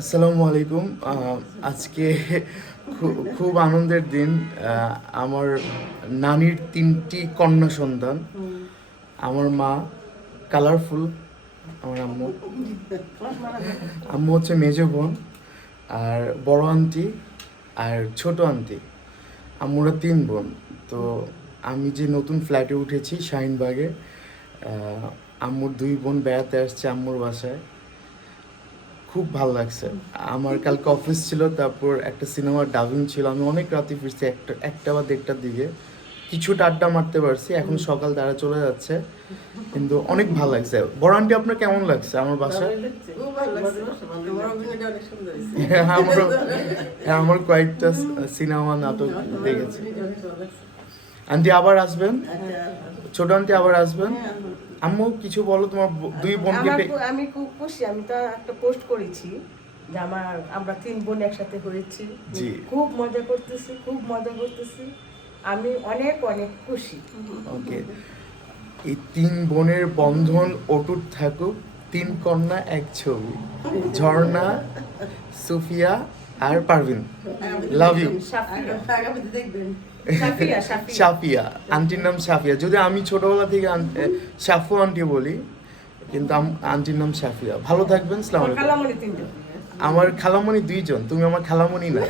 আসসালামু আলাইকুম। আজকে খুব আনন্দের দিন। আমার নানির 3টি কন্যা সন্তান। আমার মা কালারফুল, আমার আম্মু আম্মু হচ্ছে মেজো বোন, আর বড় আন্টি আর ছোট আন্টি। আম্মুরা 3 বোন। তো আমি যে নতুন ফ্ল্যাটে উঠেছি শাহিনবাগে, আম্মুর 2 বোন বেড়াতে আসছে আম্মুর বাসায়। খুব ভালো লাগছে। আমার কালকে অফিস ছিল, তারপর একটা সিনেমার ডাবিং ছিল। আমি অনেক রাতে ফিরছি, একটা বা 1:30টার দিকে। কিছুটা আড্ডা মারতে পারছি, এখন সকাল তারা চলে যাচ্ছে, কিন্তু অনেক ভালো লাগছে। বড় আন্টি, আপনার কেমন লাগছে আমার বাসায়? হ্যাঁ, আমার কয়েকটা সিনেমা নাটক দেখেছি। আন্টি আবার আসবেন? ছোট আন্টি আবার আসবেন? আম্মু কিছু বলো, তোমার 2 বোনকে আমি খুব খুশি। আমি তো একটা পোস্ট করেছি যে আমরা 3 বোন একসাথে হয়েছি। জি। খুব মজা করতেছি। আমি অনেক অনেক খুশি। ওকে, এই 3 বোনের বন্ধন অটুট থাকুক। 3 কন্যা 1 ছবি। ঝর্ণা, সুফিয়া আর পারভিন। Love you. সাফিয়া, আন্টির নাম সাফিয়া। যদি আমি ছোটবেলা থেকে সাফু আন্টি বলি, কিন্তু আন্টির নাম সাফিয়া। ভালো থাকবেন। সালাম আলাইকুম। খালামণি 3 জন। আমার খালামণি 2 জন, তুমি আমার খালামণি না।